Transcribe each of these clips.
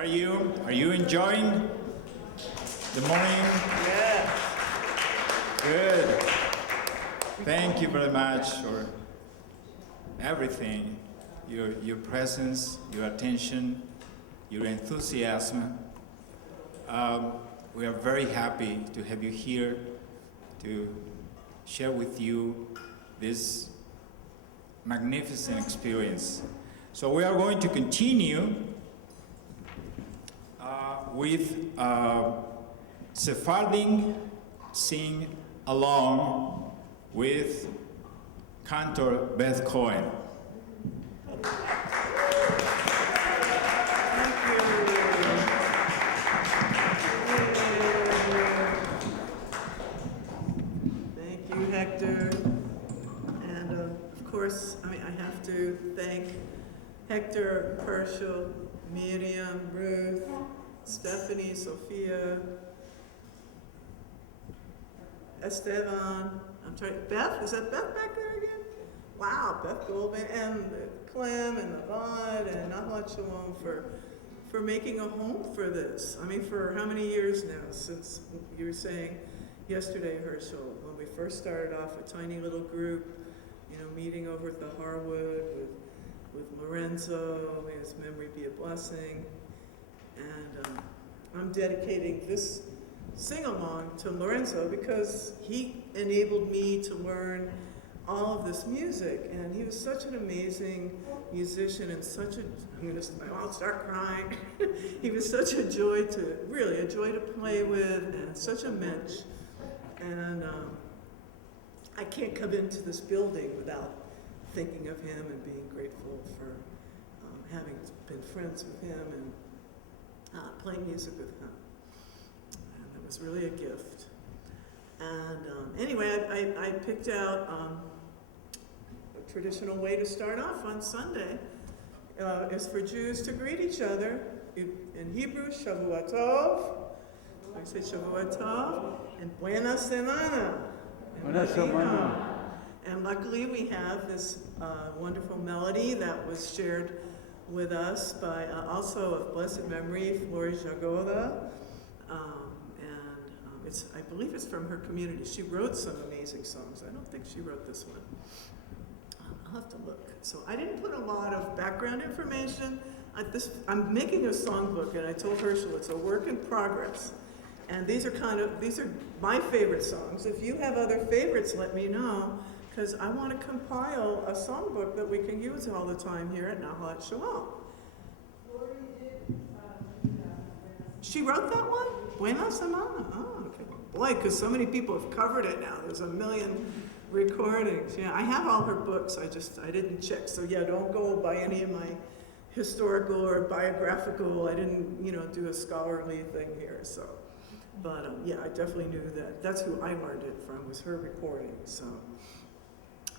are you? Are you enjoying the morning? Yes. Good. Thank you very much for everything. Your presence, your attention, your enthusiasm. We are very happy to have you here to share with you this magnificent experience. So we are going to continue with Sefardí Sing Along with Cantor Beth Cohen. Thank you, Hector. And of course, I have to thank Hector, Herschel, Miriam, Ruth, Stephanie, Sophia, Esteban. I'm trying. Beth, is that Beth back there again? Wow, Beth Goldman and Clem and Nahalat and Nahalat Shalom for making a home for this. For how many years now? Since you were saying yesterday, Herschel, when we first started off, a tiny little group, meeting over at the Harwood with Lorenzo. May his memory be a blessing. And I'm dedicating this sing-along to Lorenzo because he enabled me to learn all of this music, and he was such an amazing musician and I'll start crying. He was such a joy to play with, and such a mensch. And I can't come into this building without thinking of him and being grateful for having been friends with him and playing music with him. And it was really a gift. And anyway, I picked out a traditional way to start off on Sunday is for Jews to greet each other. In Hebrew, Shavua Tov. I say Shavua Tov. And Buena Semana. Buena Semana. And luckily we have this wonderful melody that was shared with us by also of blessed memory, Flori Jagoda. I believe it's from her community. She wrote some amazing songs. I don't think she wrote this one. I'll have to look. So I didn't put a lot of background information. I'm making a songbook, and I told Herschel it's a work in progress. And these are my favorite songs. If you have other favorites, let me know, because I want to compile a songbook that we can use all the time here at Nahalat Shalom. She wrote that one? Buena Semana. Oh, okay. Boy, because so many people have covered it now. There's a million recordings. Yeah, I have all her books. I didn't check. So yeah, don't go by any of my historical or biographical. I didn't, do a scholarly thing here. So, but yeah, I definitely knew that. That's who I learned it from, was her recording. So,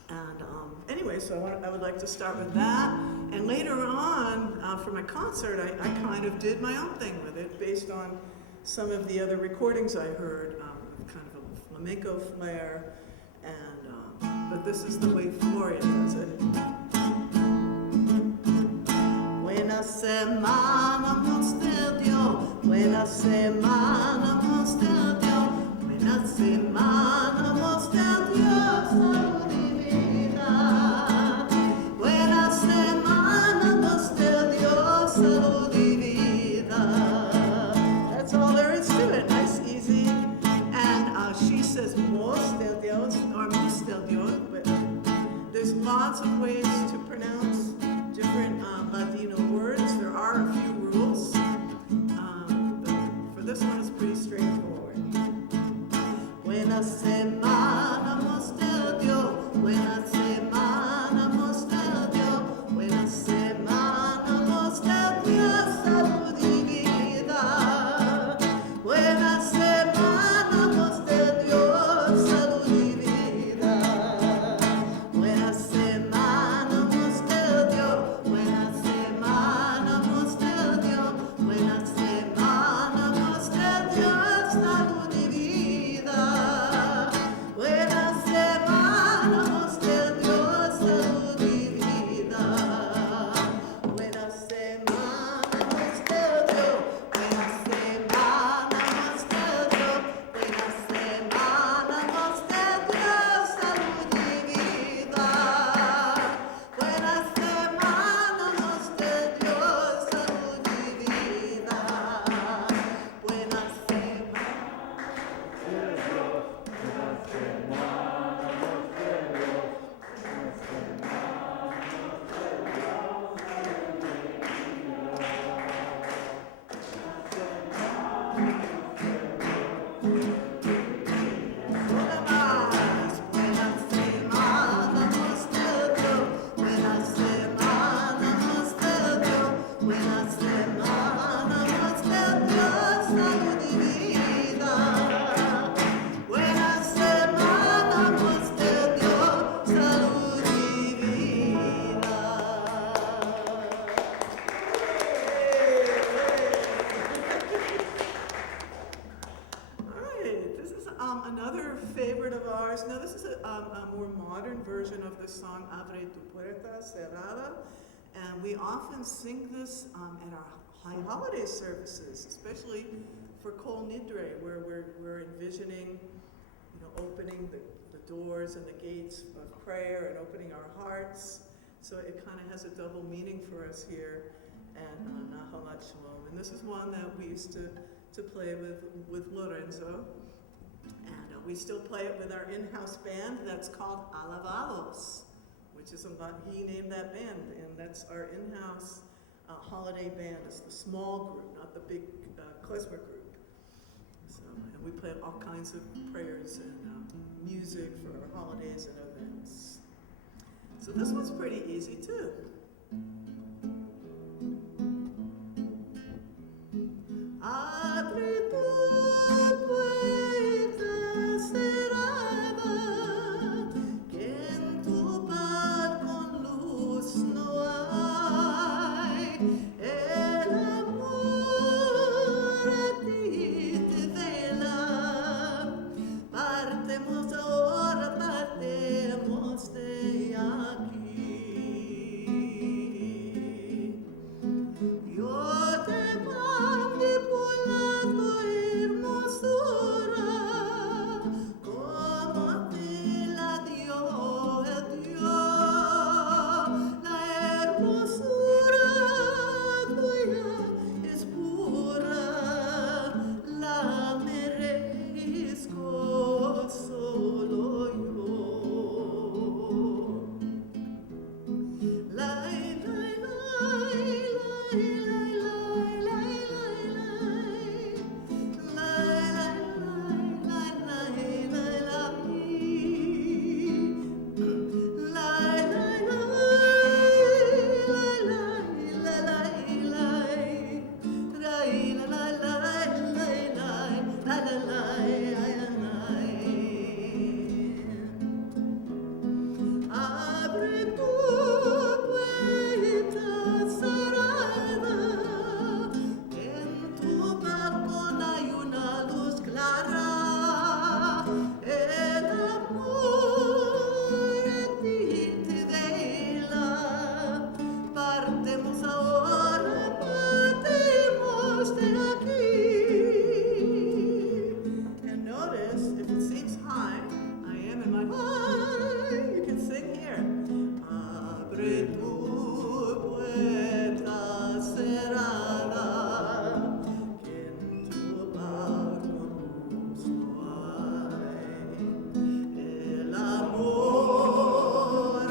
and anyway, so I would like to start with that. And later on, for my concert, I kind of did my own thing with it, based on some of the other recordings I heard, kind of a flamenco flair, and but this is the way Floria does it. Buena semana, monster Dio. Buena semana, monster Dio. Buena semana, monster Dio. Salud y vida. Buena semana, monster Dio. Salud y vida. That's all there is to it. Nice, easy. And she says Mos del Dios or Mos del Dios, but there's lots of ways to pronounce different Ladino words. There are a few bars. Now this is a more modern version of the song Abre tu puerta cerrada, and we often sing this at our high holiday services, especially for Kol Nidre, where we're envisioning, opening the doors and the gates of prayer and opening our hearts. So it kind of has a double meaning for us here at Nahalat Shalom. And this is one that we used to play with Lorenzo. And we still play it with our in-house band that's called Alabados, which is he named that band, and that's our in-house holiday band. It's the small group, not the big klezmer group. So, and we play all kinds of prayers and music for our holidays and events. So this one's pretty easy too. Abre tu puerta cerrada, que en tu paz con luz no hay. El amor a ti te vela. Partemos ahora, partemos de aquí. Yo te manipulando hermosura, como te la dio el Dios. La hermosura tuya es pura, la merezco solo yo. Lai, lai, lai, lai, lai, lai, lai, lai, lai, lai, lai, lai, Abre tu puerta cerrada, en tu balcón hay una luz clara. El amor a ti te vela. Partemos ahora, partemos de aquí. And notice, if it seems high, I am in my high. You can sing here. Abre tu puerta cerrada, que en tu balcón no hay. El amor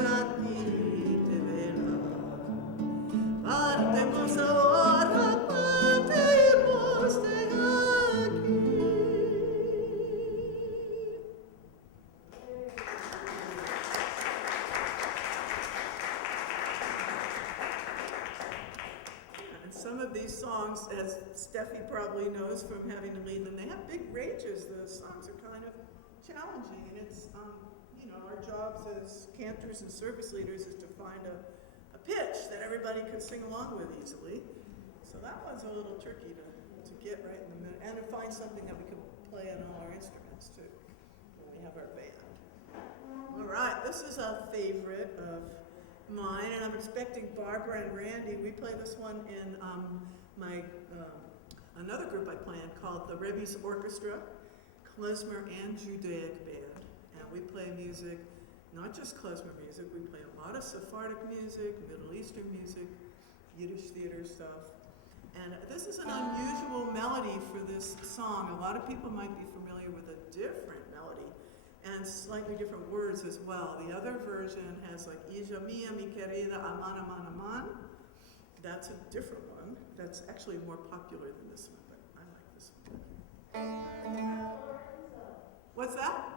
a ti te vela. Partemos ahora, partemos de aquí. And some of these songs, as Steffi probably knows from having to lead them, they have big ranges. The songs are kind of challenging, and it's, our jobs as cantors and service leaders is to find a pitch that everybody can sing along with easily. So that one's a little tricky to get right in the middle, and to find something that we can play on all our instruments too. We have our band. All right, this is a favorite of mine, and I'm expecting Barbara and Randy. We play this one in another group I play in called the Rebbe's Orchestra, klezmer and Judaic band. And we play music, not just klezmer music, we play a lot of Sephardic music, Middle Eastern music, Yiddish theater stuff. And this is an unusual melody for this song. A lot of people might be familiar with a different melody and slightly different words as well. The other version has like Ija mia mi querida aman aman aman. That's a different one. That's actually more popular than this one, but I like this one. What's that?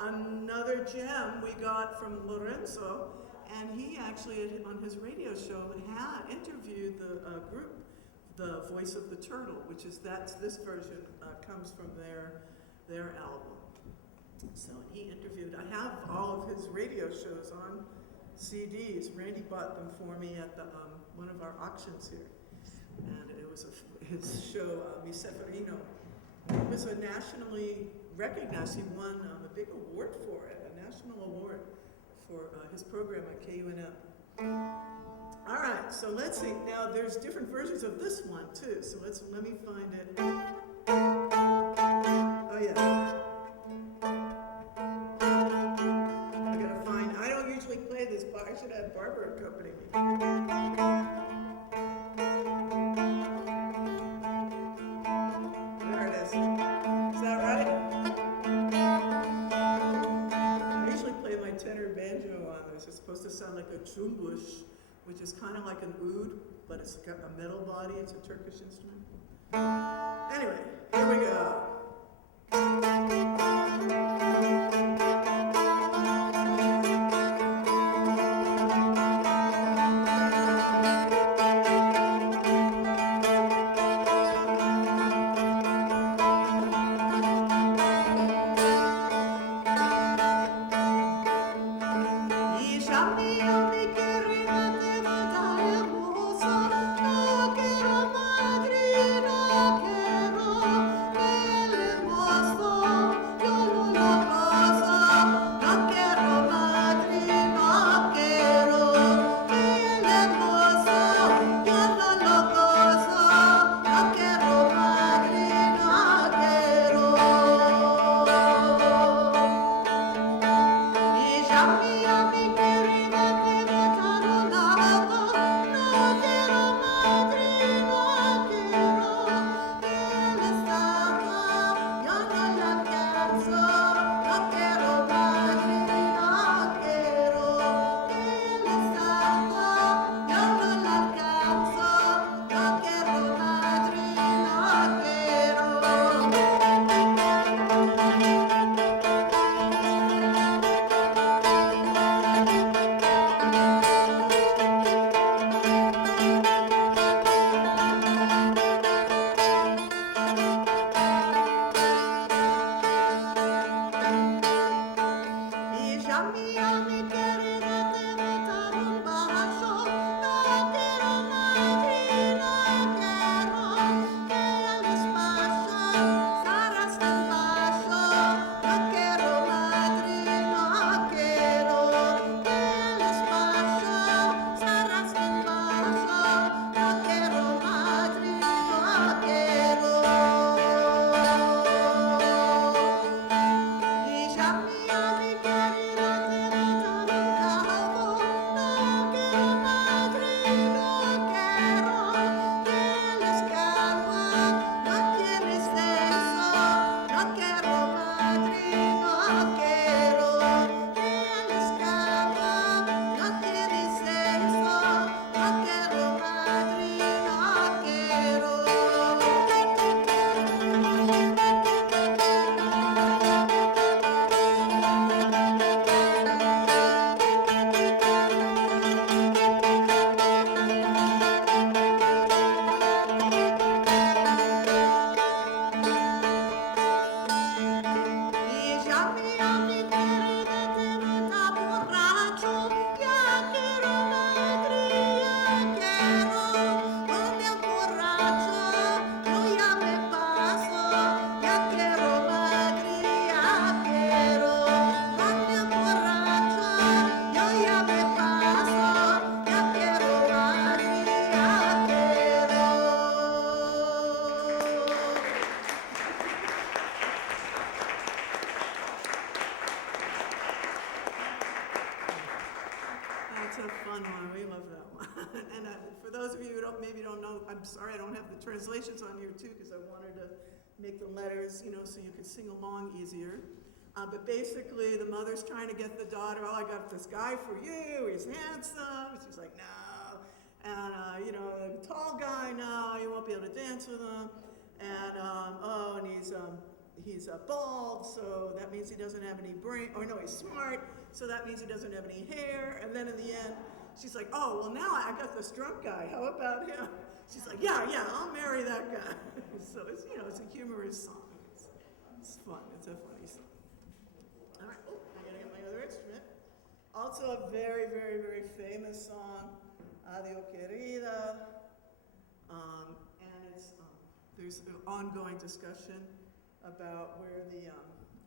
Another gem we got from Lorenzo, and he actually, on his radio show, had interviewed the group, the Voice of the Turtle, which is this version comes from their album. So he interviewed. I have all of his radio shows on CDs. Randy bought them for me at the one of our auctions here, and it was his show, Mi Sefarino. It was a nationally recognized. He won a big award for it, a national award for his program at KUNM. All right, so let's see. Now there's different versions of this one too. So let me find it. Oh yeah. I don't usually play this, but I should have Barbara accompany me. There it is. Is that right? I usually play my tenor banjo on this. It's supposed to sound like a chumbush, which is kind of like an oud, but it's got a metal body. It's a Turkish instrument. Anyway, here we go. I'm sorry I don't have the translations on here too, because I wanted to make the letters, so you could sing along easier. But basically, the mother's trying to get the daughter, I got this guy for you, he's handsome. She's like, no. And, the tall guy, no, you won't be able to dance with him. And, he's bald, so that means he doesn't have any brain. Oh, no, he's smart, so that means he doesn't have any hair. And then in the end, she's like, oh, well, now I got this drunk guy. How about him? She's like, yeah, I'll marry that guy. So it's, it's a humorous song. It's fun. It's a funny song. All right. Oh, I gotta get my other instrument. Also a very, very, very famous song, Adiós Querida. And it's there's an ongoing discussion about where the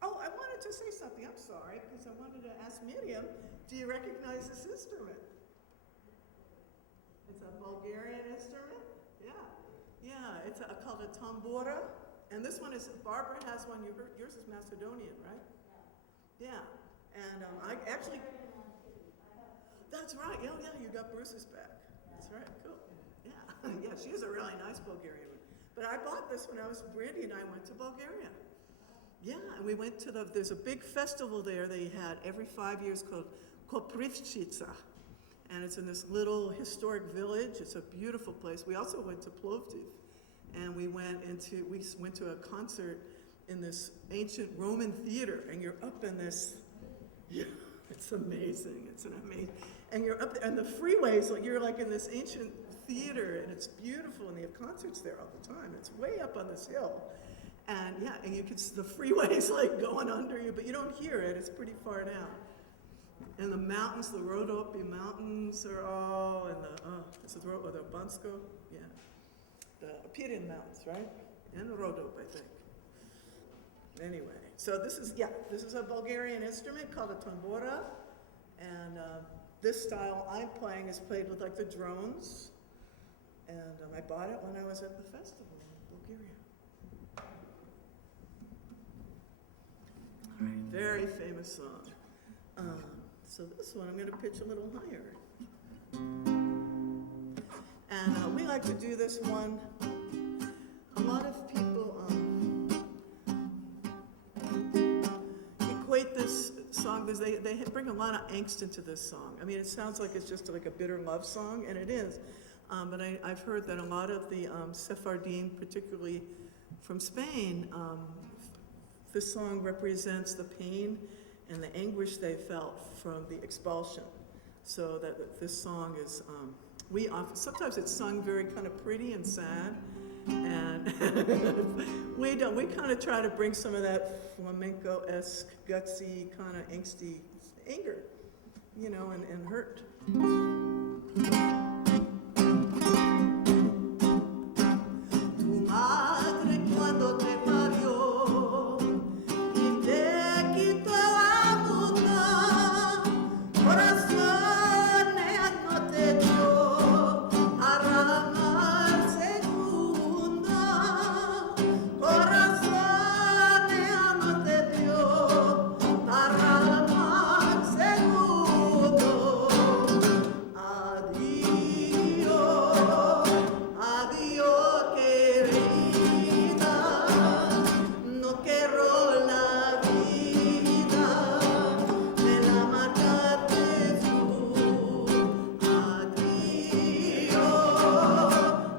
Oh, I wanted to say something. I'm sorry, because I wanted to ask Miriam, do you recognize this instrument? It's a Bulgarian instrument? Yeah. Yeah, it's called a tambura. And this one is, Barbara has one, you heard, yours is Macedonian, right? Yeah. And I actually, that's right. Yeah, you got Bruce's back. That's right, cool. Yeah, yeah, she has a really nice Bulgarian one. But I bought this when Brandy and I went to Bulgaria. Yeah, and we went to there's a big festival there they had every 5 years called Koprivčica. And it's in this little historic village. It's a beautiful place. We also went to Plovdiv. And we went to a concert in this ancient Roman theater. And you're up in this, yeah, it's amazing. It's an amazing, and you're up there, and the freeways, like you're like in this ancient theater, and it's beautiful, and they have concerts there all the time. It's way up on this hill. And yeah, and you can see the freeways like going under you, but you don't hear it. It's pretty far down. And the mountains, the Rhodope Mountains are all, and the Bansko, yeah. The Pirin Mountains, right? And the Rhodope, I think. Anyway, so this is a Bulgarian instrument called a tambura. And this style I'm playing is played with like the drones. And I bought it when I was at the festival in Bulgaria. All right, very famous song. So this one I'm going to pitch a little higher. And we like to do this one. A lot of people equate this song because they bring a lot of angst into this song. I mean, it sounds like it's just like a bitter love song, and it is. But I've heard that a lot of the Sefardí, particularly from Spain, this song represents the pain and the anguish they felt from the expulsion. So that this song is, sometimes it's sung very kind of pretty and sad, and we kind of try to bring some of that flamenco-esque, gutsy, kind of angsty anger, and hurt. Tu madre cuando te parió y te quitó a muda, corazón no te dio a ramar segunda, corazón no te dio a ramar segundo. Adiós, adiós querida, no quiero la vida, me la mataste tú. Adiós,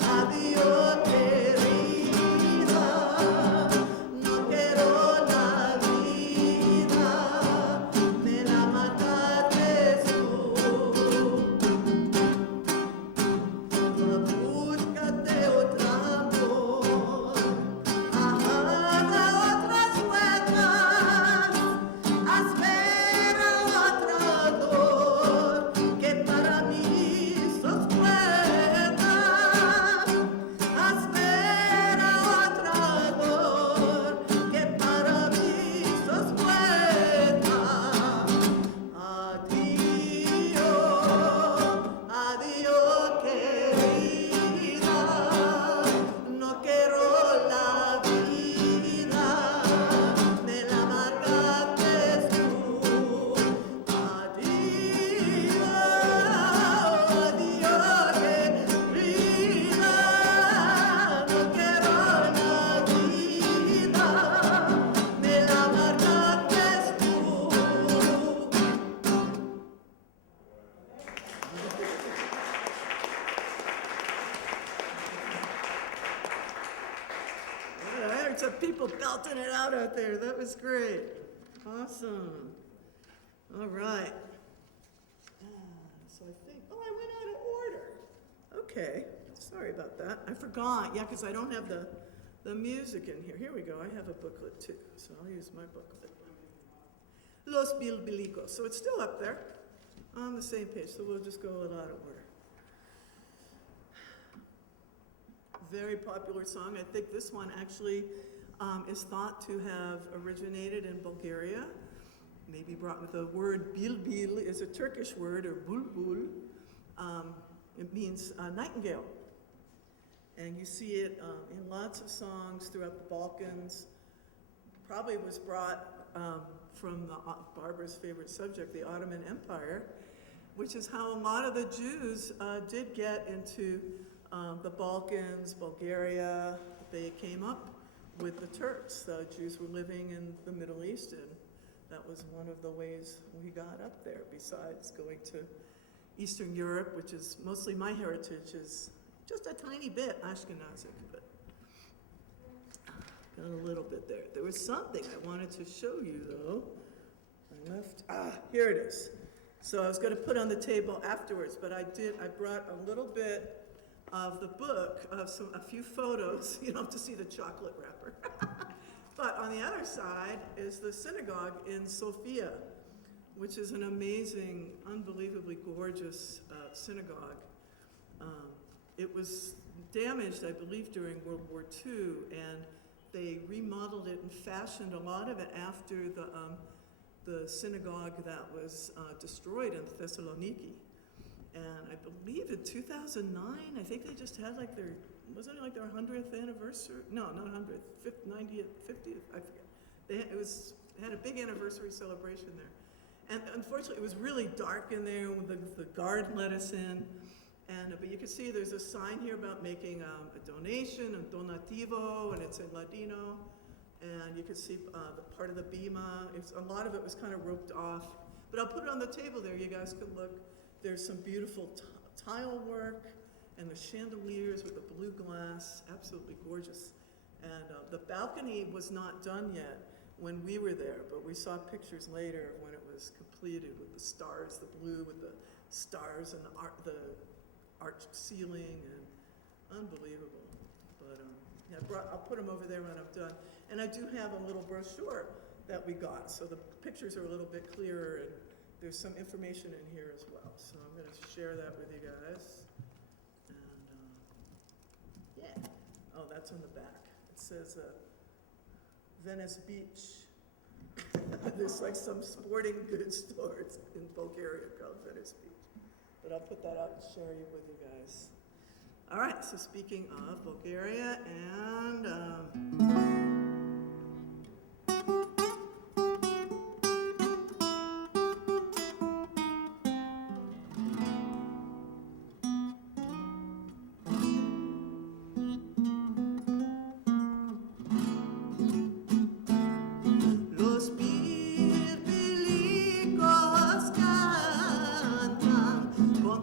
adiós querida, no quiero la vida, me la mataste tú. Búscate otro amor, haga otras vueltas, espera otro dolor, que para mí sos puertas, espera otro dolor, que para mí sos puertas. Adiós, adiós querida, no quiero la vida, me la mataste tú. Adiós, adiós querida, no quiero la vida, me la mataste tú. Yeah, I heard some people belting it out there. That was great. Awesome. All right. So I think, I went out of order. Okay. Sorry about that. I forgot. Yeah, because I don't have the music in here. Here we go. I have a booklet too. So I'll use my booklet. Los Bilbilicos. So it's still up there on the same page. So we'll just go a lot of order. Very popular song. I think this one actually is thought to have originated in Bulgaria, maybe brought with the word bilbil is a Turkish word, or bulbul. It means nightingale. And you see it in lots of songs throughout the Balkans. Probably was brought from Barbara's favorite subject, the Ottoman Empire, which is how a lot of the Jews did get into the Balkans, Bulgaria. They came up with the Turks. The Jews were living in the Middle East, and that was one of the ways we got up there, besides going to Eastern Europe, which is mostly my heritage, is just a tiny bit Ashkenazic, but got a little bit there. There was something I wanted to show you, though. I left, here it is. So I was going to put on the table afterwards, but I brought a little bit of the book of a few photos. You don't have to see the chocolate wrapper. But on the other side is the synagogue in Sofia, which is an amazing, unbelievably gorgeous synagogue. It was damaged, I believe, during World War II, and they remodeled it and fashioned a lot of it after the synagogue that was destroyed in Thessaloniki. And I believe in 2009, I think they just had like wasn't it like their 100th anniversary? No, not 100th, 90th, 50th, I forget. It had a big anniversary celebration there. And unfortunately, it was really dark in there when the guard let us in. But you can see there's a sign here about making a donation, a donativo, and it's in Ladino. And you can see the part of the bima. A lot of it was kind of roped off. But I'll put it on the table there. You guys can look. There's some beautiful tile work and the chandeliers with the blue glass. Absolutely gorgeous. And the balcony was not done yet when we were there, but we saw pictures later when it was completed with the stars, the blue with the stars and the arched ceiling, and unbelievable. But yeah, I'll put them over there when I'm done. And I do have a little brochure that we got, so the pictures are a little bit clearer, and there's some information in here as well. So I'm going to share that with you guys. And yeah. Oh, that's on the back. It says Venice Beach. There's like some sporting goods stores in Bulgaria called Venice Beach. But I'll put that out and share it with you guys. All right, so speaking of Bulgaria and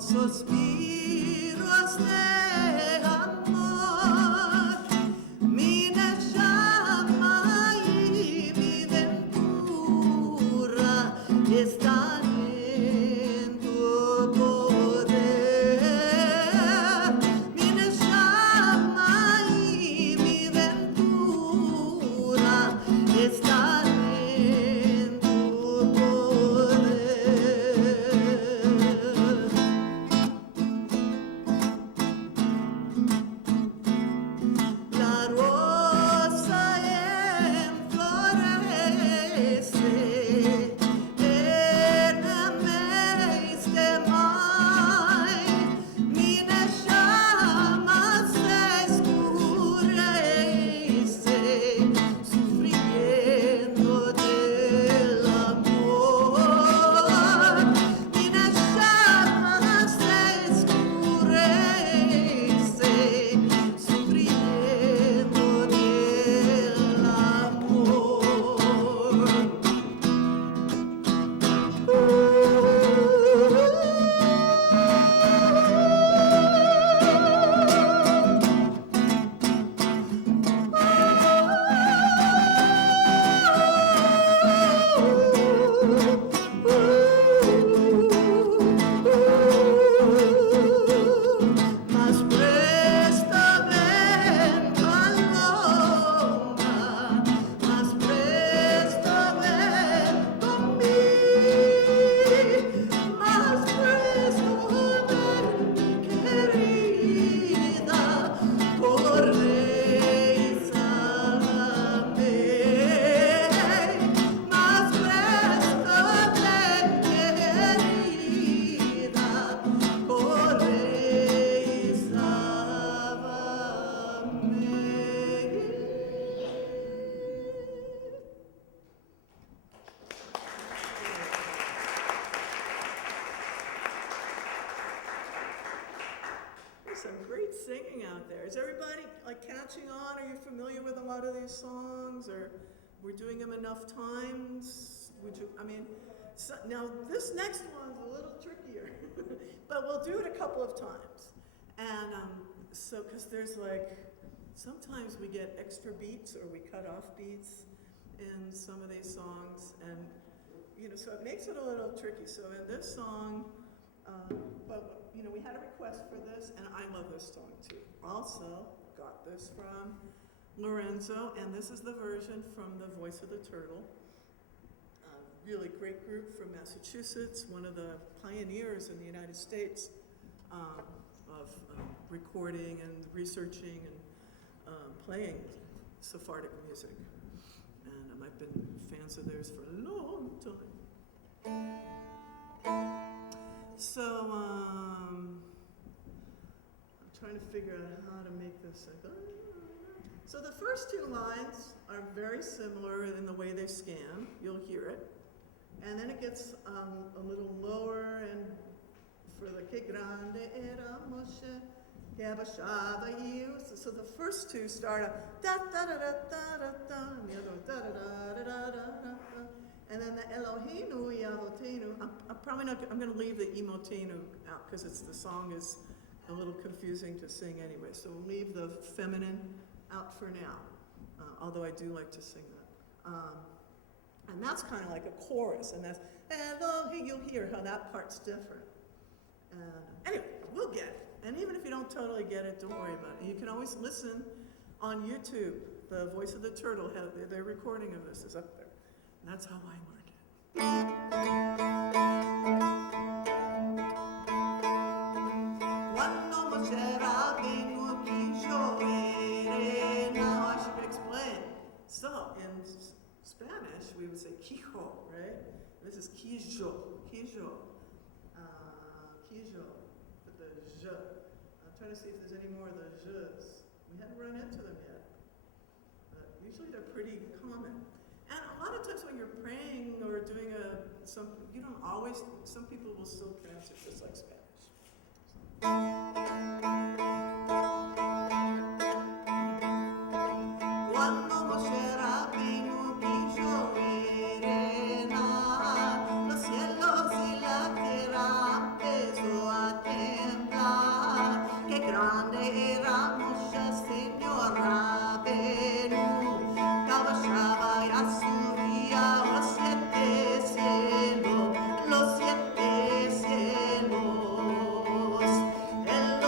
suspiros de amor, mi llama y mi ventura están en tu poder. Mi llama y mi ventura están en tu poder. some great singing out there. Is everybody like catching on? Are you familiar with a lot of these songs, or we're doing them enough times? Would you? I mean, so, now this next one's a little trickier, but we'll do it a couple of times. And so, because there's like, sometimes we get extra beats or we cut off beats in some of these songs, and so it makes it a little tricky. So in this song, but we had a request for this, and I love this song too. Also got this from Lorenzo, and this is the version from the Voice of the Turtle. Really great group from Massachusetts, one of the pioneers in the United States of recording and researching and playing Sephardic music. And I've been fans of theirs for a long time. So I'm trying to figure out how to make this. So the first two lines are very similar in the way they scan. You'll hear it. And then it gets a little lower, and for the Que Grande Era Moshe, Que Abashava You. So the first two start out da da da da da da da, and the other one da da da da da da da. And then the Eloheinu Yavotenu. I'm going to leave the Imotenu out because the song is a little confusing to sing anyway. So we'll leave the feminine out for now, although I do like to sing that. And that's kind of like a chorus, and that's Elohim. You'll hear how that part's different. Anyway, we'll get it. And even if you don't totally get it, don't worry about it. You can always listen on YouTube. The Voice of the Turtle, their recording of this is up there. And that's how I learned it. Now I should explain. So in Spanish, we would say quijo, right? This is quijo, quijo, quijo, with the j. I'm trying to see if there's any more of the j's. We haven't run into them yet, but usually they're pretty common. And a lot of times when you're praying or doing you don't always, some people will still pronounce it just like Spanish. Los siete cielos, el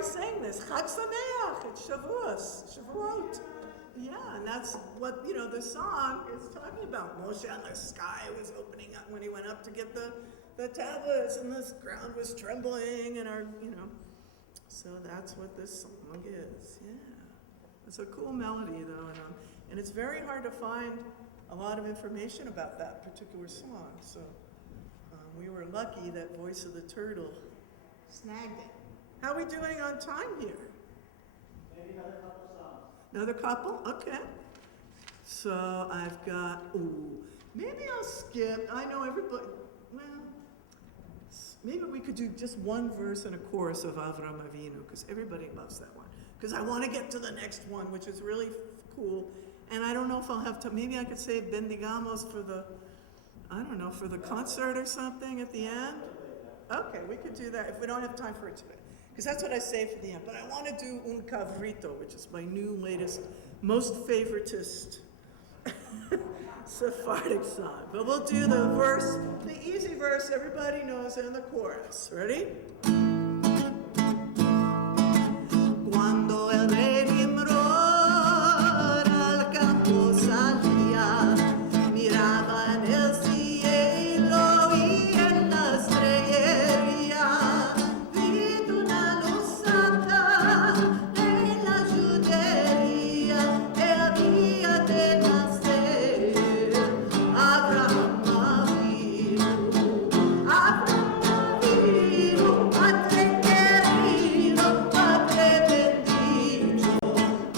already saying this. Chag Sameach, it's Shavuot. Yeah, and that's what, the song is talking about. Moshe on the sky was opening up when he went up to get the tablets, and the ground was trembling, and so that's what this song is. Yeah. It's a cool melody, though, and it's very hard to find a lot of information about that particular song. So we were lucky that Voice of the Turtle snagged it. How are we doing on time here? Maybe another couple songs. Another couple? Okay. So I've got, maybe I'll skip. I know everybody, well, maybe we could do just one verse and a chorus of Avram Avinu, because everybody loves that one. Because I want to get to the next one, which is really cool. And I don't know if I'll have time. Maybe I could save Bendigamos for the concert or something at the end. Okay, we could do that if we don't have time for it today. Because that's what I saved for the end. But I want to do Un Cavrito, which is my new, latest, most favoritist Sephardic song. But we'll do the easy verse everybody knows, and the chorus. Ready? Cuando el rey Nimrod al campo salía, miraba en el cielo y en la estrella, vi una luz santa en la Judea, el día de nacer, Abraham vino, Padre querido, Padre bendito,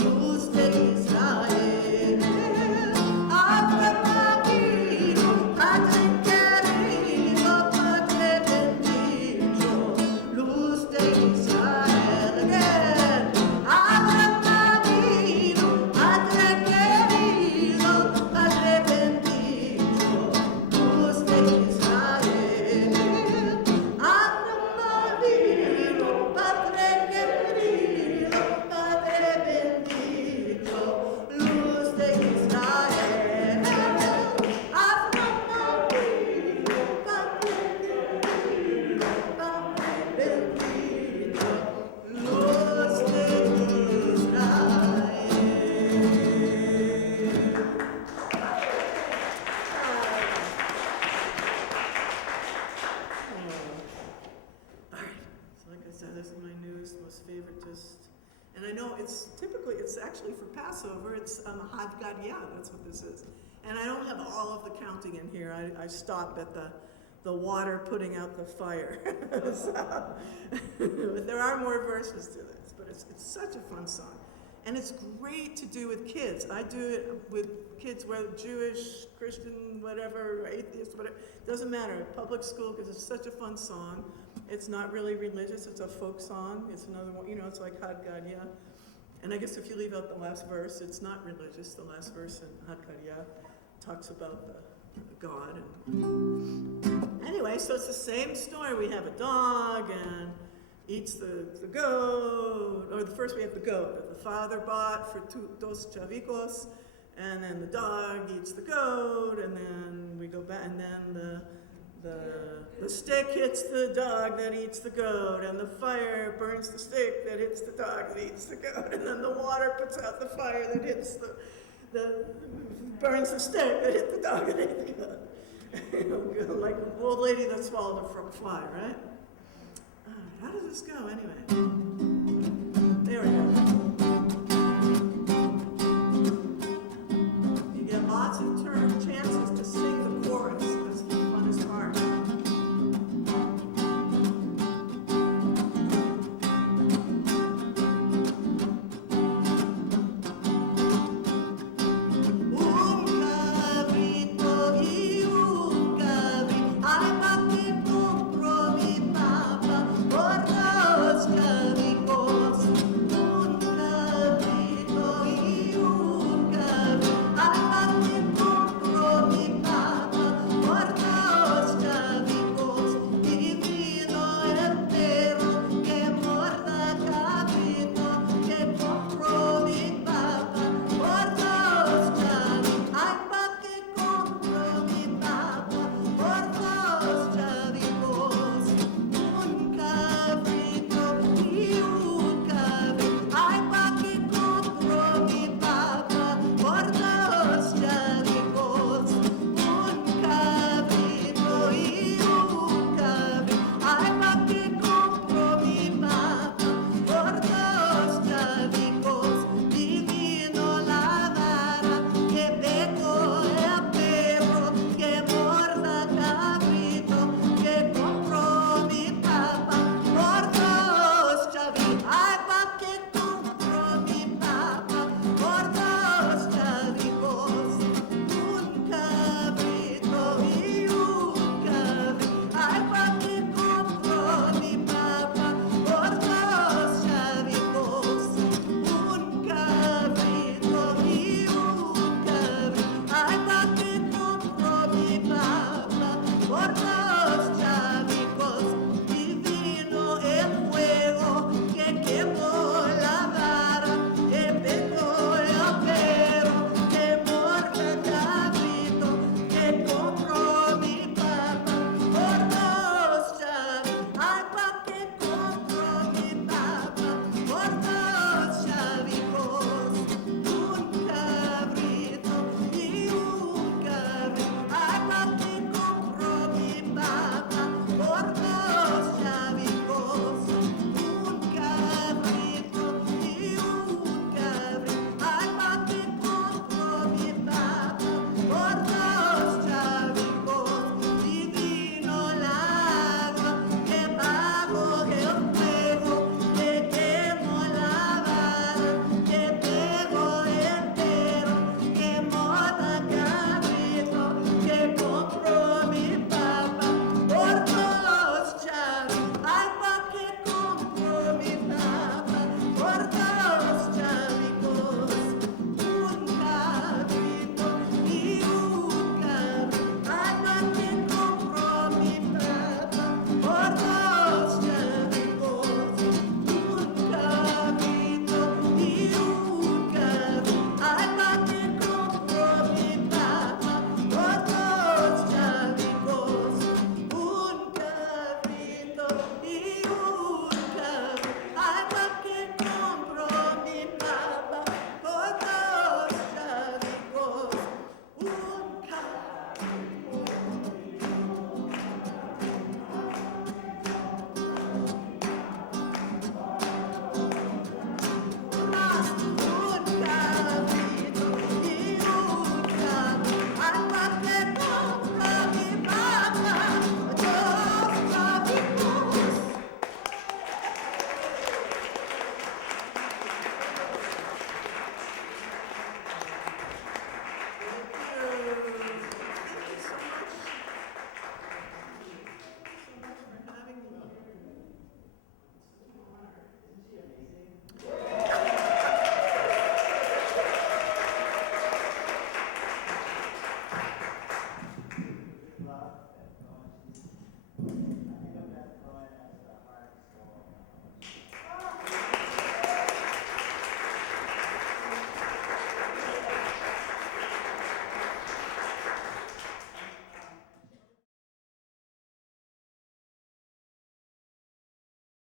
luz de Israel. Abraham vino, Padre querido, Padre bendito, luz de Israel. Abraham vino, Padre querido, Padre bendito, luz de Israel. Abraham vino, Padre querido, Padre bendito, luz de Israel. Abraham vino, Padre querido, Padre bendito, luz de Israel. All right. So like I said, this is my newest, most favoritist. And I know it's actually for Passover, it's Had Gadya, that's what this is. And I don't have all of the counting in here. I stop at the water putting out the fire. So, but there are more verses to this, but it's such a fun song. And it's great to do with kids. I do it with kids, whether Jewish, Christian, whatever, atheist, whatever. Doesn't matter. Public school, because it's such a fun song. It's not really religious. It's a folk song. It's another one. It's like Had Gadya. And I guess if you leave out the last verse, it's not religious. The last verse in Had Gadya talks about the God. And anyway, so it's the same story. We have a dog and eats the goat, or first we have the goat that the father bought for dos chavicos, and then the dog eats the goat, and then we go back, and then the stick hits the dog that eats the goat, and the fire burns the stick that hits the dog that eats the goat, and then the water puts out the fire that hits burns the stick that hit the dog that ate the goat. Like an old lady that swallowed a fly, right? How does this go anyway?